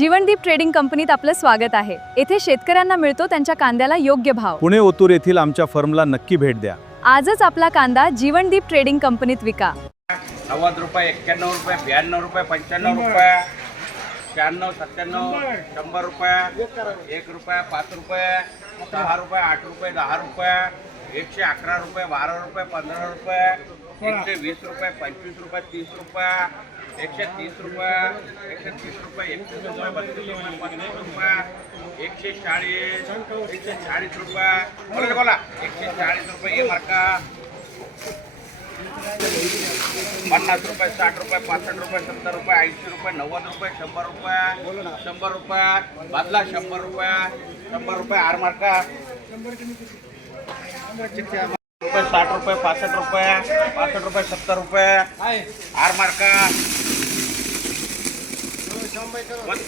जीवनदीप trading कंपनीत आपलं स्वागत आहे। येथे शेतकऱ्यांना मिळतो त्यांच्या कांद्याला योग्य भाव। पुणे ओतूर येथील आमच्या फर्मला नक्की भेट द्या। आजच आपला कांदा जीवनदीप ट्रेडिंग कंपनीत विका। 90 रुपये, 91 रुपये, 92 रुपये, 95 रुपये, 96, 97, 100 रुपये, 1 रुपये, 5 रुपये, 6 रुपये, 8 रुपये, 10 रुपये, 111 रुपये, 12 रुपये, 15 रुपये, 120 रुपये, 25 रुपये, 30 रुपये, 130 रुपये, 130 रुपये, 31 रुपये, 32 रुपये, 35 रुपये, 140, 140 रुपये, बोला 140 रुपये ये मार्का, 50 रुपये, 60 रुपये, 65 रुपये, 70 रुपये, 80 रुपये, 90 रुपये, 100 रुपये, 100 रुपये, बदला 100 रुपये, 100 रुपये आर मार्का, 60 रुपये, 65 रुपये, 65 रुपये, 70 रुपये आर मार्का, बस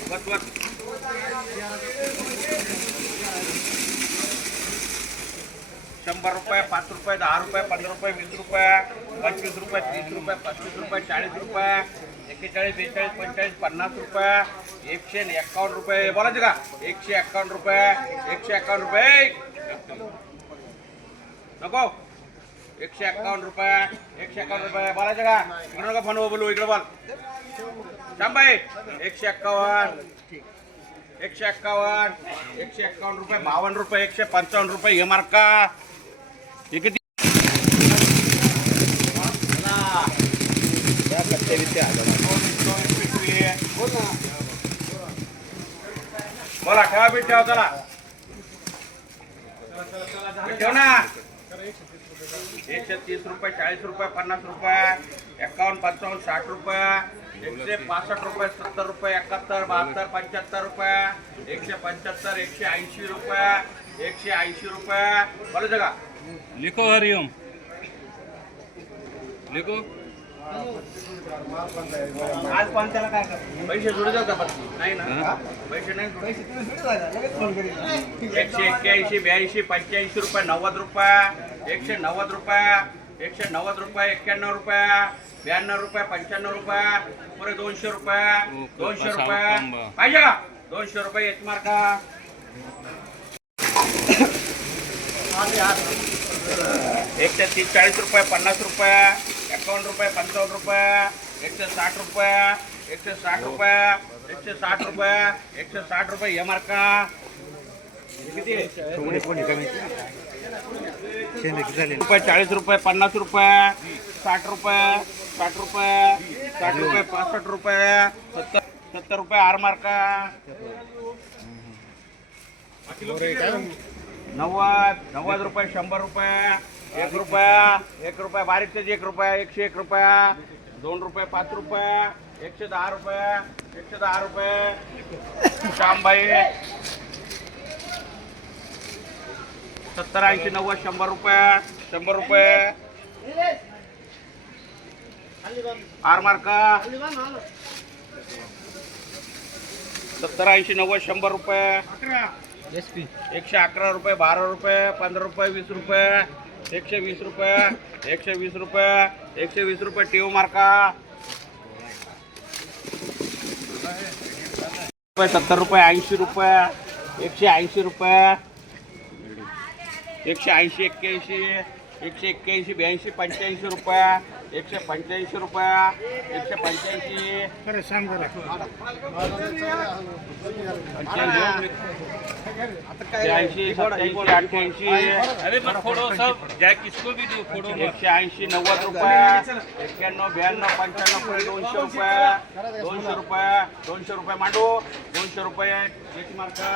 100 रुपये, 5 रुपये, 10 रुपये, 15 रुपये, 20 रुपये, 25 रुपये, 30 रुपये, 35 रुपये, 40 रुपये, 41, 42, 45, 50 रुपये, 151 रुपये, बोलायचं का 151 रुपये, 151 रुपये नको 151 रुपये, 151 रुपये बोलायचं का इकडे नका फोन बोलू इकडे बोल थांब बाई 151, 151, 151 रुपये, 52 रुपये, 155 रुपये हे मार्का हे किती बोला ठेवा बीट ठेवा चला ठेव ना 130 रुपये, 40 रुपये, 50 रुपये, 51, 55, 60 रुपये, 165 रुपये, 70 रुपये, 71, 72, 75 रुपये, 175, 180 रुपये, 180 रुपये बोला जगा लिखो हरिओम लिखो आज पण त्याला काय पैसे जोडे जातात पण नाही ना पैसे नाही 181, 82, 85 रुपये, 90 रुपये, 190 रुपये, 190 रुपये, 91 रुपये, 92 रुपये, 95 रुपये पुरे 200 रुपये, 200 रुपये पाहिजे का 200 रुपये एक मार्का 130, 40 रुपये, 50 रुपये, 51 रुपये, 55 रुपये, 160 रुपये, 160 रुपये, 160 रुपये, 160 रुपये हे मार्का किती रुपये 40 रुपये, 50 रुपये, 60 रुपये, 60 रुपये, 60 रुपये, 65 रुपये, 70 रुपये आर मार्का 90 रुपये, 100 रुपये, 1 रुपया, 1 रुपया बारीक तेच 1 रुपया, 101 रुपया, 2 रुपये, 5 रुपये, 110 रुपये, 110 रुपये शामबाई 70, 80, 90, 100 रुपये, 100 रुपये आर मार्का 70, 80, 90, 100 रुपये 111 रुपये, 12 रुपये, 15 रुपये, 20 रुपये, 120 रुपये, 120 रुपये, 120 रुपये टीओ मार्का 70 रुपये, 80 रुपये, 180 रुपये, 180, 81, 181, 82, 85 रुपये, 185 रुपये, 185 अरे मत फोड़ो सब जाए किसको भी दो फोड़ो 180, 90 रुपये, 91, 92, 95, 200 रुपये, 200 रुपये, 200 रुपये मांडू 200 रुपये एक मार्का